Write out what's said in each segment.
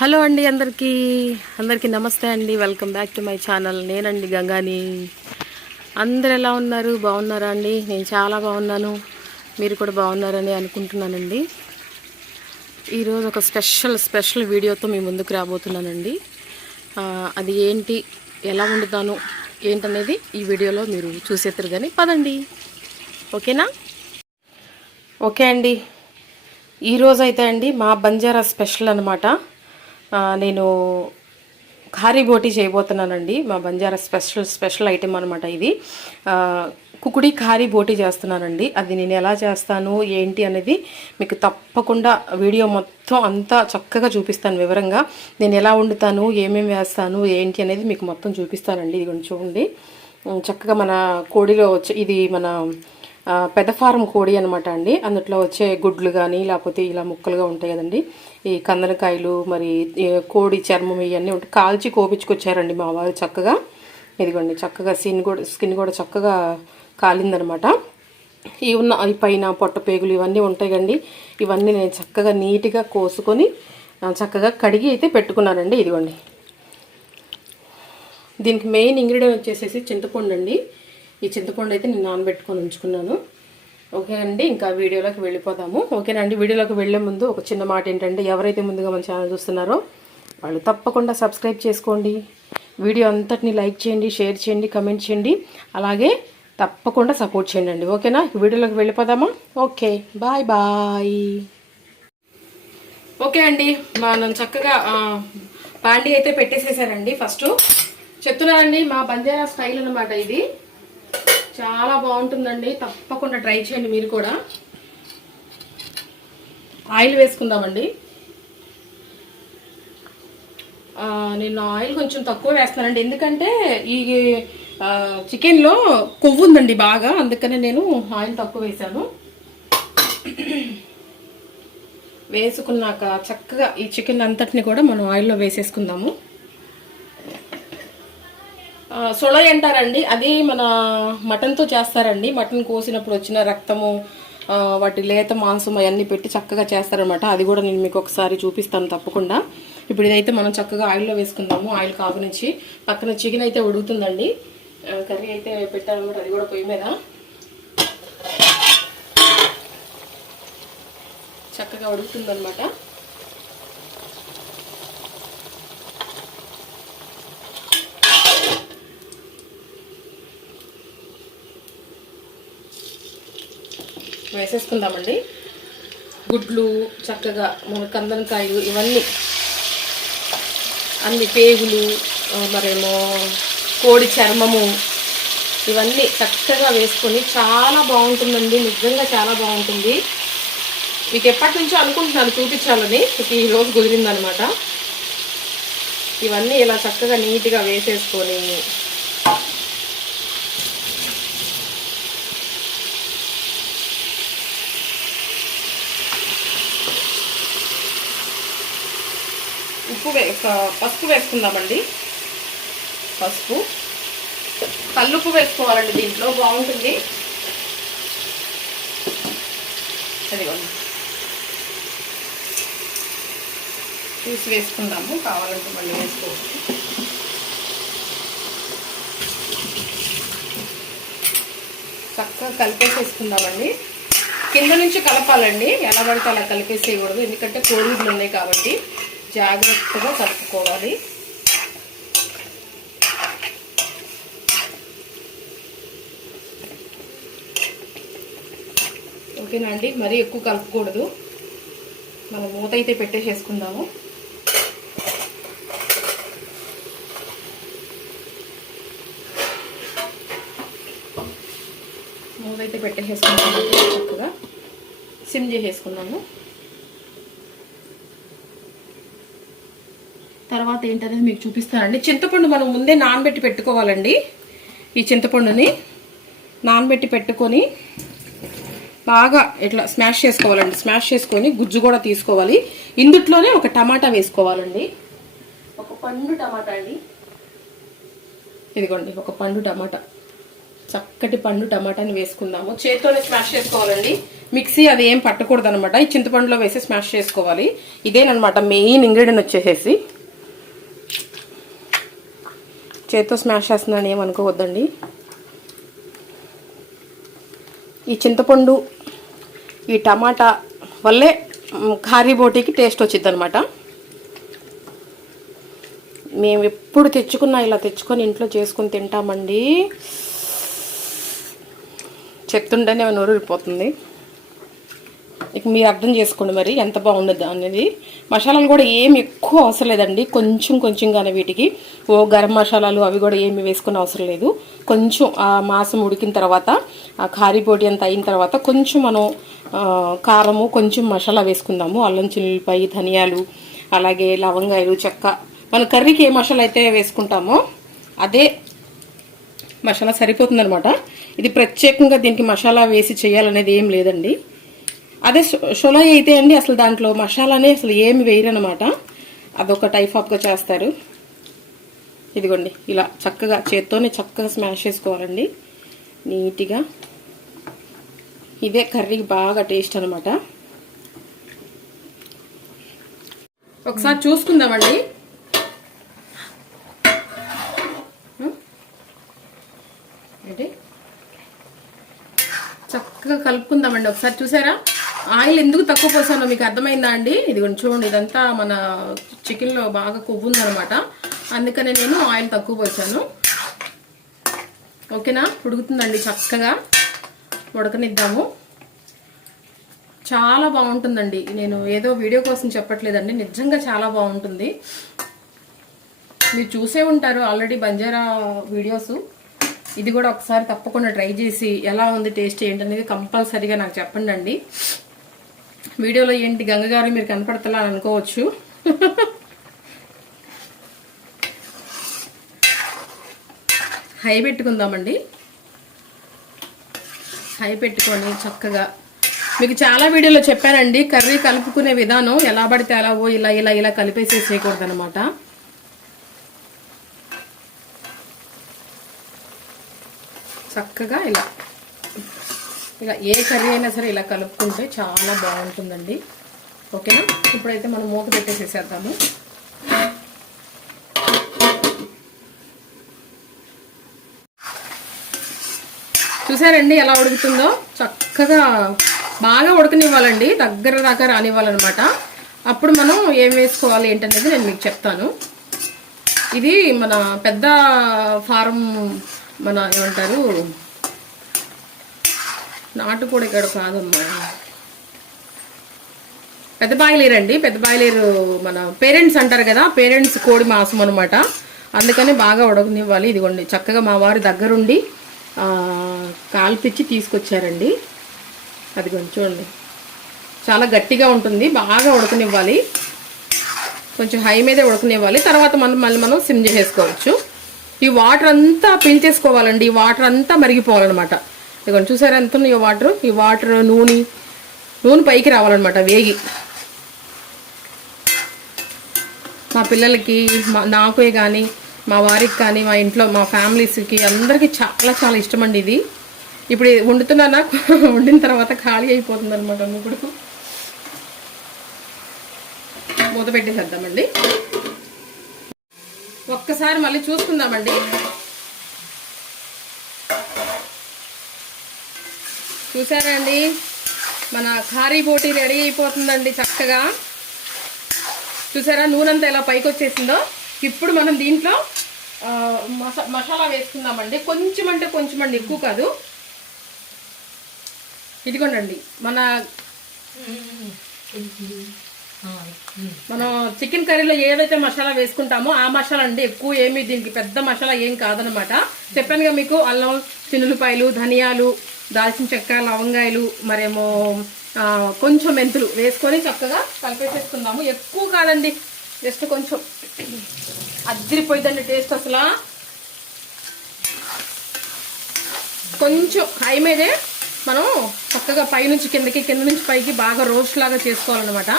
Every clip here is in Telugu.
హలో అండి, అందరికీ నమస్తే అండి. Welcome back to my channel. నేనండి గంగాని. అందరు ఎలా ఉన్నారు? బాగున్నారా అండి? నేను చాలా బాగున్నాను. మీరు కూడా బాగున్నారని అనుకుంటున్నానండి. ఈరోజు ఒక స్పెషల్ వీడియోతో మీ ముందుకు రాబోతున్నానండి. అది ఏంటి, ఎలా వండుతాను ఏంటనేది ఈ వీడియోలో మీరు చూసేద్దరు కానీ పదండి. ఓకేనా? ఓకే అండి. ఈరోజు అయితే అండి మా బంజారా స్పెషల్ అనమాట. నేను ఖారీ బోటీ చేయబోతున్నానండి. మా బంజారా స్పెషల్ ఐటెం అనమాట ఇది. కుకుడి ఖారీ బోటీ చేస్తున్నానండి. అది నేను ఎలా చేస్తాను ఏంటి అనేది మీకు తప్పకుండా వీడియో మొత్తం అంతా చక్కగా చూపిస్తాను వివరంగా. నేను ఎలా వండుతాను, ఏమేమి వేస్తాను ఏంటి అనేది మీకు మొత్తం చూపిస్తానండి. ఇది కొంచెం చూడండి. చక్కగా మన కోడిలో వచ్చే ఇది మన పెద్ద ఫారం కోడి అనమాట అండి. అందులో వచ్చే గుడ్లు కానీ లేకపోతే ఇలా ముక్కలుగా ఉంటాయి కదండి, ఈ కందనకాయలు, మరి కోడి చర్మం ఇవన్నీ ఉంటాయి. కాల్చి కోపించుకొచ్చారండి మా వాళ్ళు చక్కగా. ఇదిగోండి చక్కగా స్కిన్ కూడా చక్కగా కాలిందనమాట. ఈ పైన పొట్ట పేగులు ఇవన్నీ ఉంటాయి కండి. ఇవన్నీ నేను చక్కగా నీట్గా కోసుకొని చక్కగా కడిగి అయితే పెట్టుకున్నానండి. ఇదిగోండి, దీనికి మెయిన్ ఇంగ్రీడియంట్ వచ్చేసేసి చింతపండు అండి. ఈ చింతపండు అయితే నేను నానబెట్టుకొని ఉంచుకున్నాను. ఓకే అండి, ఇంకా వీడియోలోకి వెళ్ళిపోదాము. ఓకేనండి, వీడియోలోకి వెళ్ళే ముందు ఒక చిన్న మాట ఏంటంటే, ఎవరైతే ముందుగా మన ఛానల్ చూస్తున్నారో వాళ్ళు తప్పకుండా సబ్స్క్రైబ్ చేసుకోండి. వీడియో అంతటిని లైక్ చేయండి, షేర్ చేయండి, కమెంట్ చేయండి, అలాగే తప్పకుండా సపోర్ట్ చేయండి అండి. ఓకేనా? వీడియోలోకి వెళ్ళిపోదామా? Okay, bye. ఓకే అండి, మనం చక్కగా పాండి అయితే పెట్టేసేసారండి. ఫస్ట్ చెప్తున్నానండి, మా బంజారా స్టైల్ అనమాట ఇది. చాలా బాగుంటుందండి, తప్పకుండా ట్రై చేయండి మీరు కూడా. ఆయిల్ వేసుకుందామండి. నేను ఆయిల్ కొంచెం తక్కువ వేస్తానండి, ఎందుకంటే ఈ చికెన్లో కొవ్వు ఉందండి బాగా, అందుకనే నేను ఆయిల్ తక్కువ వేసాను. వేసుకున్నాక చక్కగా ఈ చికెన్ అంతటిని కూడా మనం ఆయిల్లో వేసేసుకుందాము. సొళై అంటారండి, అది మన మటన్తో చేస్తారండి. మటన్ కోసినప్పుడు వచ్చిన రక్తము, వాటి లేత మాంసం అవన్నీ పెట్టి చక్కగా చేస్తారనమాట. అది కూడా నేను మీకు ఒకసారి చూపిస్తాను తప్పకుండా. ఇప్పుడు ఇదైతే మనం చక్కగా ఆయిల్లో వేసుకుందాము. ఆయిల్ కాగనిచ్చి పక్కన చికెన్ అయితే ఉడుకుతుందండి. కర్రీ అయితే పెట్టాలన్నమాట, అది కూడా పొయ్యి మీద చక్కగా ఉడుకుతుందనమాట. వేసేసుకుందామండి. గుడ్లు చక్కగా మన కందనకాయలు ఇవన్నీ అన్ని పేగులు, మరేమో కోడి చర్మము ఇవన్నీ చక్కగా వేసుకొని చాలా బాగుంటుందండి. నిజంగా చాలా బాగుంటుంది. మీకు ఎప్పటి నుంచో అనుకుంటున్నాను చూపించాలని, ఈరోజు కుదిరిందనమాట. ఇవన్నీ ఇలా చక్కగా నీట్గా వేసేసుకొని పసుపు వేసుకుందామండి. పసుపు, కల్లుప్పు వేసుకోవాలండి, దీంట్లో బాగుంటుంది. అదిగోండి చూసి వేసుకుందాము, కావాలంటే మళ్ళీ వేసుకోవచ్చు. చక్కగా కలిపేసేసుకుందామండి. కింద నుంచి కలపాలండి, ఎలా పడితే అలా కలిపేసేయకూడదు, ఎందుకంటే కోడిగుడ్లు ఉన్నాయి కాబట్టి జాగ్రత్తగా కలుపుకోవాలి. ఓకేనా అండి, మరీ ఎక్కువ కలుపుకూడదు. మనం మూత అయితే పెట్టేసేసుకుందాము. మూత అయితే పెట్టేసేసుకుందాము, చక్కగా సిమ్ చేసేసుకుందాము. తర్వాత ఏంటనేది మీకు చూపిస్తానండి. చింతపండు మనం ముందే నానబెట్టి పెట్టుకోవాలండి. ఈ చింతపండుని నానబెట్టి పెట్టుకొని బాగా ఇట్లా స్మాష్ చేసుకోవాలండి. స్మాష్ చేసుకొని గుజ్జు కూడా తీసుకోవాలి. ఇందుట్లోనే ఒక టమాటా వేసుకోవాలండి. ఒక పండు టమాటా అండి, ఇదిగోండి ఒక పండు టమాటా. చక్కటి పండు టమాటాని వేసుకుందాము. చేతితోనే స్మాష్ చేసుకోవాలండి, మిక్సీ అది ఏం పట్టకూడదు అనమాట. ఈ చింతపండులో వేసి స్మాష్ చేసుకోవాలి. ఇదేనమాట మెయిన్ ఇంగ్రీడియంట్ వచ్చేసేసి. చేతితో స్మాష్ చేస్తున్నాను ఏమనుకోవద్దండి. ఈ చింతపండు ఈ టమాటా వల్లే ఖారీ బోటీకి టేస్ట్ వచ్చింది అనమాట. మేము ఎప్పుడు తెచ్చుకున్నా ఇలా తెచ్చుకొని ఇంట్లో చేసుకొని తింటామండి. చెప్తుంటేనే నోరూరిపోతుంది. ఇక మీరు అర్థం చేసుకోండి మరి ఎంత బాగుండదు అనేది. మసాలాలు కూడా ఏమి ఎక్కువ అవసరం లేదండి, కొంచెంగానే వీటికి. గరం మసాలాలు అవి కూడా ఏమి వేసుకునే అవసరం లేదు. కొంచెం ఆ మాంసం ఉడికిన తర్వాత ఆ ఖారీ పొడి అంతా అయిన తర్వాత కొంచెం మనం కారము కొంచెం మసాలా వేసుకుందాము. అల్లం చిల్లిపాయ ధనియాలు అలాగే లవంగాయలు చెక్క, మన కర్రీకి ఏ మసాలా అయితే వేసుకుంటామో అదే మసాలా సరిపోతుందనమాట. ఇది ప్రత్యేకంగా దీనికి మసాలా వేసి చేయాలనేది ఏం లేదండి. అదే షొలాయి అయితే అండి అసలు దాంట్లో మసాలానే అసలు ఏమి వేయరనమాట. అదొక టైప్ ఆఫ్గా చేస్తారు. ఇదిగోండి ఇలా చక్కగా చేత్తోనే చక్కగా స్మాష్ చేసుకోవాలండి నీట్గా. ఇదే కర్రీకి బాగా టేస్ట్ అనమాట. ఒకసారి చూసుకుందామండి. చక్కగా కలుపుకుందామండి. ఒకసారి చూసారా ఆయిల్ ఎందుకు తక్కువ పోసానో మీకు అర్థమైందా అండి? ఇదిగోండి చూడండి, ఇదంతా మన చికెన్లో బాగా కొవ్వు ఉందనమాట, అందుకనే నేను ఆయిల్ తక్కువ పోసాను. ఓకేనా? ఉడుకుతుందండి, చక్కగా ఉడకనిద్దాము. చాలా బాగుంటుందండి. నేను ఏదో వీడియో కోసం చెప్పట్లేదండి, నిజంగా చాలా బాగుంటుంది. మీరు చూసే ఉంటారు ఆల్రెడీ బంజారా వీడియోస్. ఇది కూడా ఒకసారి తప్పకుండా ట్రై చేసి ఎలా ఉంది టేస్ట్ ఏంటనేది కంపల్సరీగా నాకు చెప్పండి అండి. వీడియోలో ఏంటి గంగగారు మీరు కనపడతలా అని అనుకోవచ్చు. హై పెట్టుకుందామండి. హై పెట్టుకొని చక్కగా మీకు చాలా వీడియోలో చెప్పానండి కర్రీ కలుపుకునే విధానం. ఎలా పడితే అలా ఇలా ఇలా ఇలా కలిపేసేసేయకూడదు అనమాట. చక్కగా ఇలా ఇలా ఏ కర్రీ అయినా సరే ఇలా కలుపుకుంటే చాలా బాగుంటుందండి. ఓకేనా? ఇప్పుడైతే మనం మూత పెట్టేసేసేద్దాము. చూసారండి ఎలా ఉడుకుతుందో? చక్కగా బాగా ఉడకనివ్వాలండి, దగ్గర దాకా రానివ్వాలన్నమాట. అప్పుడు మనం ఏం వేసుకోవాలి ఏంటనేది నేను మీకు చెప్తాను. ఇది మన పెద్ద ఫారం, మన ఏమంటారు నాటుకోడి ఇక్కడ కాదమ్మా, పెద్ద బాయిలేరు అండి. పెద్ద బాయిలేరు మన పేరెంట్స్ అంటారు కదా, పేరెంట్స్ కోడి మాంసం అనమాట. అందుకని బాగా ఉడకనివ్వాలి. ఇదిగోండి చక్కగా మా వారి దగ్గరుండి కాల్పిచ్చి తీసుకొచ్చారండి. అది కొంచెం చూడండి, చాలా గట్టిగా ఉంటుంది. బాగా ఉడకనివ్వాలి, కొంచెం హై మీదే ఉడకనివ్వాలి. తర్వాత మళ్ళీ మనం సిమ్ చేసేసుకోవచ్చు. ఈ వాటర్ అంతా పీల్చేసుకోవాలండి, ఈ వాటర్ అంతా మరిగిపోవాలన్నమాట. ఇదిగోండి చూసారా ఎంత ఉంది ఈ వాటర్ నూనె పైకి రావాలన్నమాట వేగి. మా పిల్లలకి నాకే కానీ మా వారికి కానీ మా ఇంట్లో మా ఫ్యామిలీస్కి అందరికీ చాలా చాలా ఇష్టం అండి ఇది. ఇప్పుడు వండుతున్నానా, వండిన తర్వాత ఖాళీ అయిపోతుంది అనమాట. ఇప్పుడు మూత పెట్టేసేద్దామండి. ఒక్కసారి మళ్ళీ చూసుకుందామండి. చూసారా అండి, మన ఖారీ బోటీ రెడీ అయిపోతుందండి చక్కగా. చూసారా నూనె అంతా ఎలా పైకి వచ్చేసిందో. ఇప్పుడు మనం దీంట్లో మసాలా వేసుకుందామండి. కొంచెం అంటే కొంచెం అండి, ఎక్కువ కాదు. ఇదిగోండి మనం చికెన్ కర్రీలో ఏదైతే మసాలా వేసుకుంటామో ఆ మసాలా అండి. ఎక్కువ ఏమి దీనికి పెద్ద మసాలా ఏం కాదనమాట. చెప్పానుగా మీకు, అల్లం చిన్నులపాయలు ధనియాలు దాల్చిన చెక్క లవంగాయలు మరేమో కొంచెం మెంతులు వేసుకొని చక్కగా కలిపేసేసుకుందాము. ఎక్కువ కాదండి, జస్ట్ కొంచెం. అదిరిపోయిందండి టేస్ట్ అసలు. కొంచెం హై మీదే మనం చక్కగా పైనుంచి కిందకి కింద నుంచి పైకి బాగా రోస్ట్ లాగా చేసుకోవాలన్నమాట.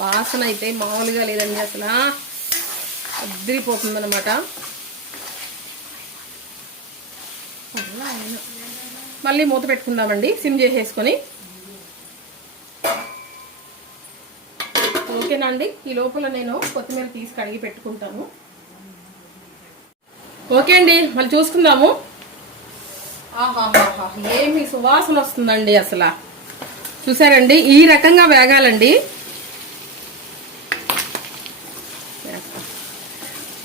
వాసన అయితే మామూలుగా లేదండి, అసలు అద్దరిపోతుంది అనమాట. మళ్ళీ మూత పెట్టుకుందామండి సిమ్ చేసేసుకొని. ఓకేనా అండి, ఈ లోపల నేను కొత్తిమీర తీసి కడిగి పెట్టుకుంటాను. ఓకే అండి, మళ్ళీ చూసుకుందాము. ఆహాహాహా, ఏమి సువాసన వస్తుందండి అసలు. చూసారండి, ఈ రకంగా వేగాలండి.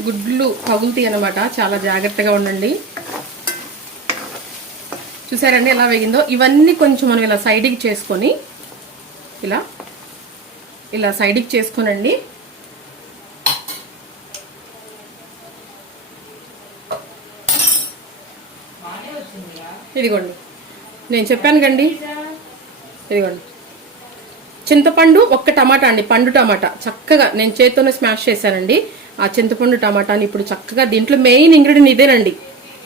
గుడ్లు పగులుతాయి అన్నమాట, చాలా జాగ్రత్తగా ఉండండి. చూసారండి ఎలా వేగిందో. ఇవన్నీ కొంచెం మనం ఇలా సైడ్కి చేసుకొని ఇలా సైడ్కి చేసుకోనండి. ఇదిగోండి, నేను చెప్పాను కండి, ఇదిగోండి చింతపండు, ఒక్క టమాటా అండి, పండు టమాటా చక్కగా నేను చేత్తోనే స్మాష్ చేశానండి. ఆ చింతపండు టమాటాని ఇప్పుడు చక్కగా దీంట్లో మెయిన్ ఇంగ్రీడియంట్ ఇదేనండి.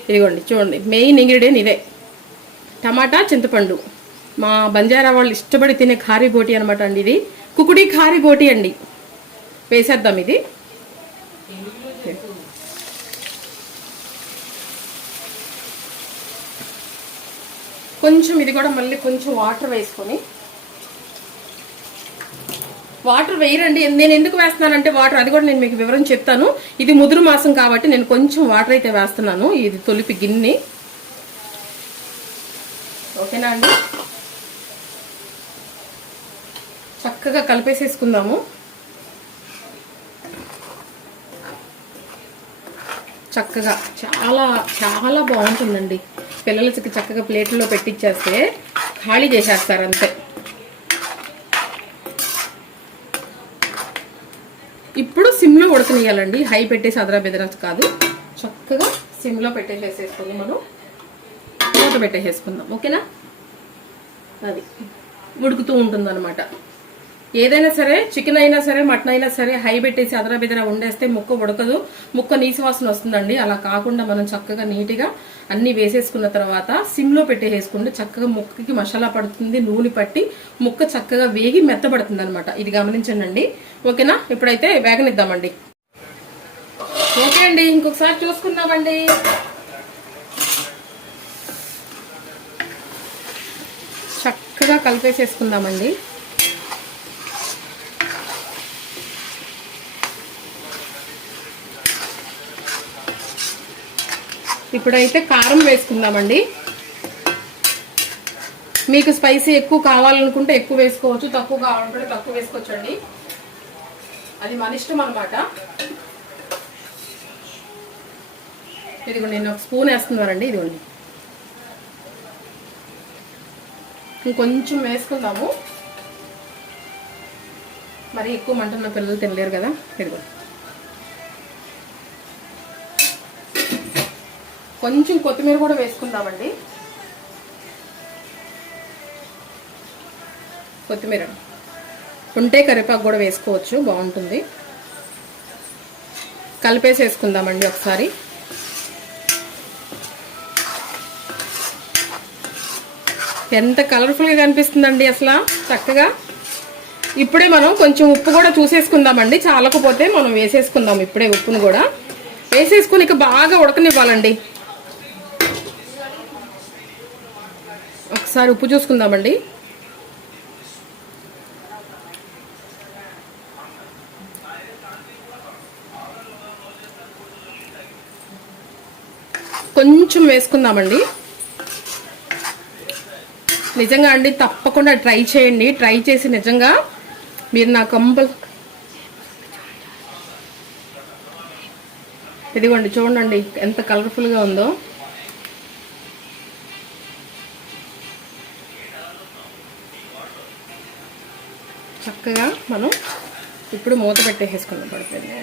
ఇదిగోండి చూడండి, మెయిన్ ఇంగ్రీడియంట్ ఇదే, టమాటా చింతపండు. మా బంజారా వాళ్ళు ఇష్టపడి తినే ఖారీ బోటి అనమాట అండి. ఇది కుకుడి ఖారీ బోటి అండి. వేసేద్దాం ఇది. కొంచెం ఇది కూడా మళ్ళీ కొంచెం వాటర్ వేసుకొని, వాటర్ వేయరండి, నేను ఎందుకు వేస్తున్నానంటే వాటర్, అది కూడా నేను మీకు వివరం చెప్తాను. ఇది ముదురు మాసం కాబట్టి నేను కొంచెం వాటర్ అయితే వేస్తున్నాను. ఇది తొలిపి గిన్నె. ఓకేనా అండి, చక్కగా కలిపేసేసుకుందాము. చక్కగా చాలా చాలా బాగుంటుందండి. పిల్లలకి చక్కగా ప్లేట్లో పెట్టిచ్చేస్తే ఖాళీ చేసేస్తారు అంతే. ఇప్పుడు సిమ్లో ఉడకనియాలండి, హై పెట్టేసి అదరా బెదరా కాదు. చక్కగా సిమ్లో పెట్టేసేసుకొని మనం మూత పెట్టేసేసుకుందాం. ఓకేనా, అది ఉడుకుతూ ఉంటుంది అనమాట. ఏదైనా సరే, చికెన్ అయినా సరే, మటన్ అయినా సరే, హై పెట్టేసి అదరా బెదరా వండేస్తే ముక్క ఉడకదు, ముక్క నీసు వాసన వస్తుందండి. అలా కాకుండా మనం చక్కగా నీట్గా అన్ని వేసేసుకున్న తర్వాత సిమ్లో పెట్టేసుకుంటే చక్కగా ముక్కకి మసాలా పడుతుంది, నూనె పట్టి ముక్క చక్కగా వేగి మెత్తబడుతుంది అనమాట. ఇది గమనించండి. ఓకేనా, ఇప్పుడైతే వేగనిద్దామండి. ఓకే అండి, ఇంకొకసారి చూసుకుందామండి. చక్కగా కలిపేసేసుకుందామండి. ఇప్పుడైతే కారం వేసుకుందామండి. మీకు స్పైసీ ఎక్కువ కావాలనుకుంటే ఎక్కువ వేసుకోవచ్చు, తక్కువ కావాలనుకుంటే తక్కువ వేసుకోవచ్చు అండి. అది మన ఇష్టం అనమాట. ఇదిగో నేను ఒక స్పూన్ వేస్తున్నానండి. ఇదిగోండి, ఇంకొంచెం వేసుకుందాము. మరి ఎక్కువ మంటున్న పిల్లలు తినలేరు కదా. ఇదిగో కొంచెం కొత్తిమీర కూడా వేసుకుందామండి. కొత్తిమీర ఉంటే కరివేపాకు కూడా వేసుకోవచ్చు, బాగుంటుంది. కలిపేసేసుకుందామండి ఒకసారి. ఎంత కలర్ఫుల్గా కనిపిస్తుందండి అసలు, చక్కగా. ఇప్పుడే మనం కొంచెం ఉప్పు కూడా చూసేసుకుందామండి, చాలకపోతే మనం వేసేసుకుందాం. ఇప్పుడే ఉప్పును కూడా వేసేసుకుని ఇక బాగా ఉడకనివ్వాలండి. ఒకసారి ఉప్పు చూసుకుందామండి. కొంచెం వేసుకుందామండి. నిజంగా అండి, తప్పకుండా ట్రై చేయండి. ట్రై చేసి నిజంగా మీరు నా ఇదిగోండి చూడండి ఎంత కలర్ఫుల్గా ఉందో. చక్కగా మనం ఇప్పుడు మూత పెట్టేసుకుందాం. పడుతుంది.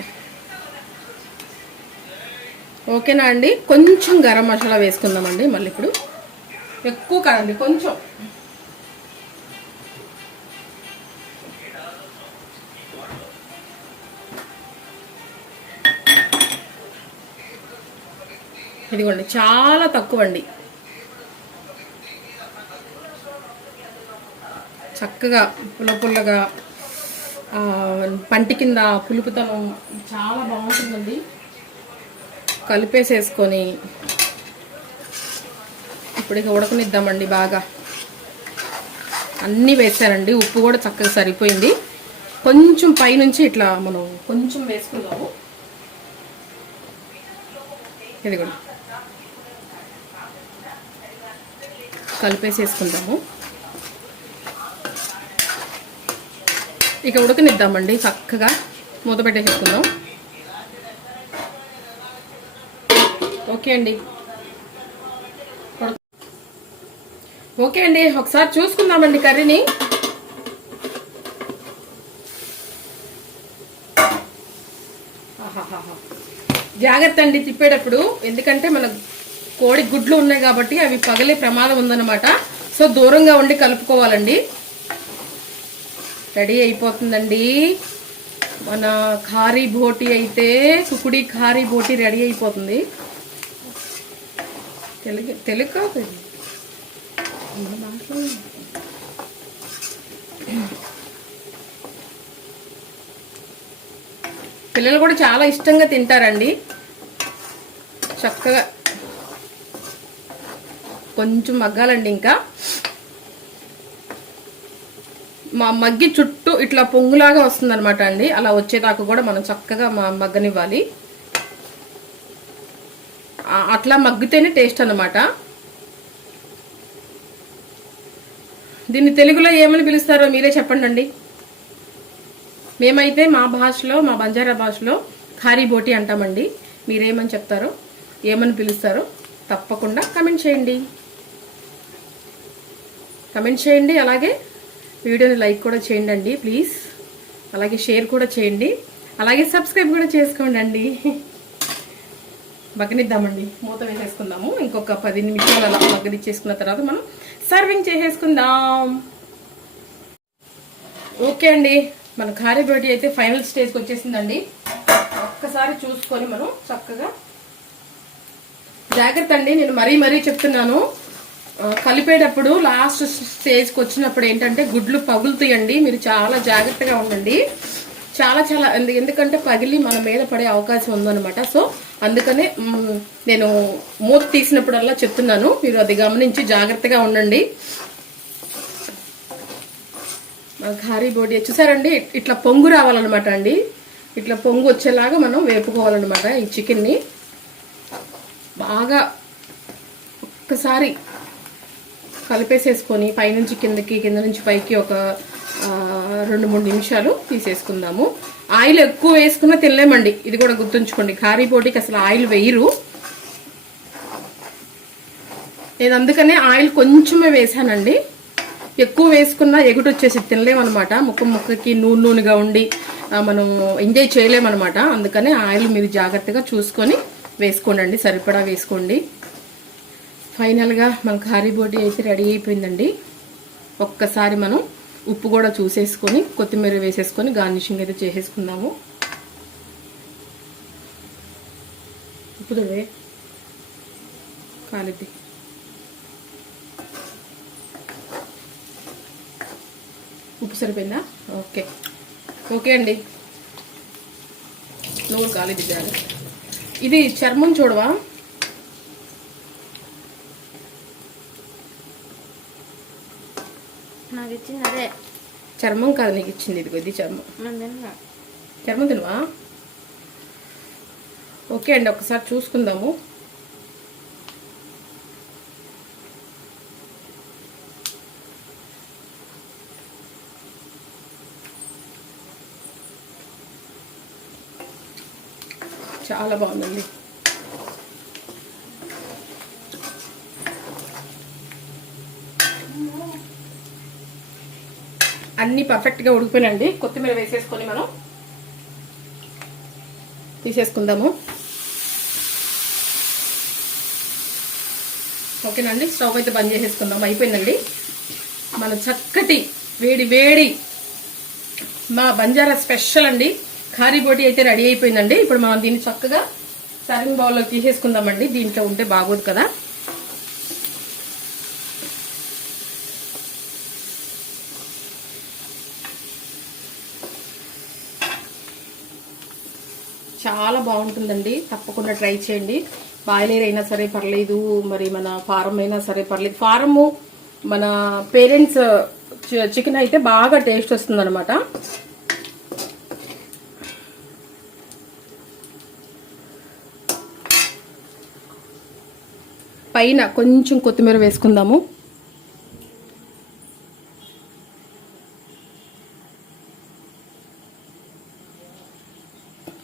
ఓకేనా అండి, కొంచెం గరం మసాలా వేసుకుందామండి. మళ్ళీ ఇప్పుడు ఎక్కువ కాదండి, కొంచెం. ఇదిగోండి చాలా తక్కువ అండి. చక్కగా పుల్ల పుల్లగా పంటి కింద పులుపుతనం చాలా బాగుంటుందండి. కలిపేసేసుకొని ఇప్పుడు ఇక ఉడకనిద్దామండి. బాగా అన్నీ వేసానండి. ఉప్పు కూడా చక్కగా సరిపోయింది. కొంచెం పైనుంచి ఇట్లా మనం కొంచెం వేసుకుందాము. ఇది కూడా కలిపేసేసుకుందాము. ఇక ఉడకనిద్దామండి. చక్కగా మూత పెట్టేసుకుందాం. ఓకే అండి ఒకసారి చూసుకుందామండి కర్రీని. జాగ్రత్త అండి తిప్పేటప్పుడు, ఎందుకంటే మన కోడి గుడ్లు ఉన్నాయి కాబట్టి అవి పగలే ప్రమాదం ఉందన్నమాట. సో దూరంగా ఉండి కలుపుకోవాలండి. రెడీ అయిపోతుందండి మన ఖారీ బోటి. అయితే కుకుడి ఖారీ బోటి రెడీ అయిపోతుంది. తెలుగు కాదు, పిల్లలు కూడా చాలా ఇష్టంగా తింటారండి. చక్కగా కొంచెం మగ్గాలండి. ఇంకా మగ్గి చుట్టూ ఇట్లా పొంగులాగా వస్తుంది అనమాట అండి. అలా వచ్చేదాకా కూడా మనం చక్కగా మగ్గనివ్వాలి. అట్లా మగ్గితేనే టేస్ట్ అన్నమాట. దీన్ని తెలుగులో ఏమని పిలుస్తారో మీరే చెప్పండి అండి. మేమైతే మా భాషలో, మా బంజారా భాషలో ఖారీ బోటి అంటామండి. మీరేమని చెప్తారో, ఏమని పిలుస్తారో తప్పకుండా కమెంట్ చేయండి. అలాగే వీడియోని లైక్ కూడా చేయండి అండి ప్లీజ్. అలాగే షేర్ కూడా చేయండి. అలాగే సబ్స్క్రైబ్ కూడా చేసుకోండి అండి. మగ్గనిద్దామండి. మూత వేసేసుకుందాము. ఇంకొక 10 నిమిషాలు అలా మగ్గనిచ్చేసుకున్న తర్వాత మనం సర్వింగ్ చేసేసుకుందాం. ఓకే అండి, మన ఖారీ బోటి అయితే ఫైనల్ స్టేజ్కి వచ్చేసిందండి. ఒక్కసారి చూసుకొని మనం చక్కగా, జాగ్రత్త అండి, నేను మరీ చెప్తున్నాను, కలిపేటప్పుడు లాస్ట్ స్టేజ్కి వచ్చినప్పుడు ఏంటంటే గుడ్లు పగులుతాయండి. మీరు చాలా జాగ్రత్తగా ఉండండి. చాలా ఎందుకంటే పగిలి మన మీద పడే అవకాశం ఉందన్నమాట. సో అందుకనే నేను మూత తీసినప్పుడల్లా చెప్తున్నాను, మీరు అది గమనించి జాగ్రత్తగా ఉండండి. ఖారీ బోటి చూసారండి, ఇట్లా పొంగు రావాలన్నమాట అండి. ఇట్లా పొంగు వచ్చేలాగా మనం వేపుకోవాలన్నమాట. ఈ చికెన్ని బాగా ఒక్కసారి కలిపేసేసుకొని పైనుంచి కిందకి, కింద నుంచి పైకి ఒక 2-3 నిమిషాలు తీసేసుకుందాము. ఆయిల్ ఎక్కువ వేసుకున్నా తినలేమండి. ఇది కూడా గుర్తుంచుకోండి. ఖారీ బోటికి అసలు ఆయిల్ వేయరు. నేను అందుకనే ఆయిల్ కొంచెమే వేసానండి. ఎక్కువ వేసుకున్నా ఎగుటు వచ్చేసి తినలేమన్నమాట. ముక్కకి నూనెగా ఉండి మనం ఎంజాయ్ చేయలేమన్నమాట. అందుకనే ఆయిల్ మీరు జాగ్రత్తగా చూసుకొని వేసుకోండి, సరిపడా వేసుకోండి. ఫైనల్గా మన ఖారీ బోటి అయితే రెడీ అయిపోయిందండి. ఒక్కసారి మనం ఉప్పు కూడా చూసేసుకొని కొత్తిమీర వేసేసుకొని గార్నిషింగ్ అయితే చేసేసుకుందాము. ఉప్పుదే కాలిద్ది. ఉప్పు సరిపోయిందా? ఓకే అండి. నూనె కాలిద్ది జాగ్రత్త. ఇది చర్మం చూడవా? నాకు ఇచ్చింది అదే చర్మం కాదు నీకు ఇచ్చింది. ఇదిగో ఇది చర్మం తినవా? ఓకే అండి, ఒకసారి చూసుకుందాము. చాలా బాగుందండి. అన్నీ పర్ఫెక్ట్గా ఉడికిపోయినండి. కొత్తిమీర వేసేసుకొని మనం తీసేసుకుందాము. ఓకేనండి, స్టవ్ అయితే బంద్ చేసేసుకుందాం. అయిపోయిందండి మన చక్కటి వేడి మా బంజారా స్పెషల్ అండి ఖారీ బోటి అయితే రెడీ అయిపోయిందండి. ఇప్పుడు మనం దీన్ని చక్కగా సర్వింగ్ బౌల్లో తీసేసుకుందామండి. దీంట్లో ఉంటే బాగోదు కదా. చాలా బాగుంటుందండి. తప్పకుండా ట్రై చేయండి. బాయిలర్ అయినా సరే పర్లేదు, మరి మన ఫారం అయినా సరే పర్లేదు. ఫారము మన పేరెంట్స్ చికెన్ అయితే బాగా టేస్ట్ వస్తుంది అనమాట. పైన కొంచెం కొత్తిమీర వేసుకుందాము.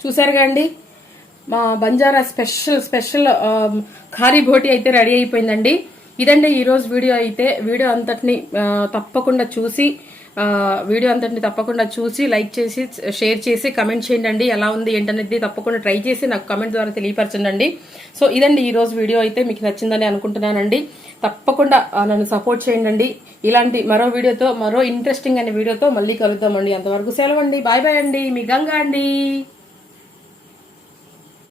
చూసారుగా అండి, మా బంజారా స్పెషల్ ఖారీ బోటి అయితే రెడీ అయిపోయిందండి. ఇదండి ఈరోజు వీడియో అయితే. వీడియో అంతటిని తప్పకుండా చూసి లైక్ చేసి షేర్ చేసి కమెంట్ చేయండి. ఎలా ఉంది ఏంటనేది తప్పకుండా ట్రై చేసి నాకు కమెంట్ ద్వారా తెలియపరచండి. సో ఇదండి ఈరోజు వీడియో అయితే. మీకు నచ్చిందని అనుకుంటున్నానండి. తప్పకుండా నన్ను సపోర్ట్ చేయండి. ఇలాంటి మరో వీడియోతో, మరో ఇంట్రెస్టింగ్ అనే వీడియోతో మళ్ళీ కలుద్దామండి. అంతవరకు సెలవు అండి. బాయ్ బాయ్ అండి. మీ గంగా అండి.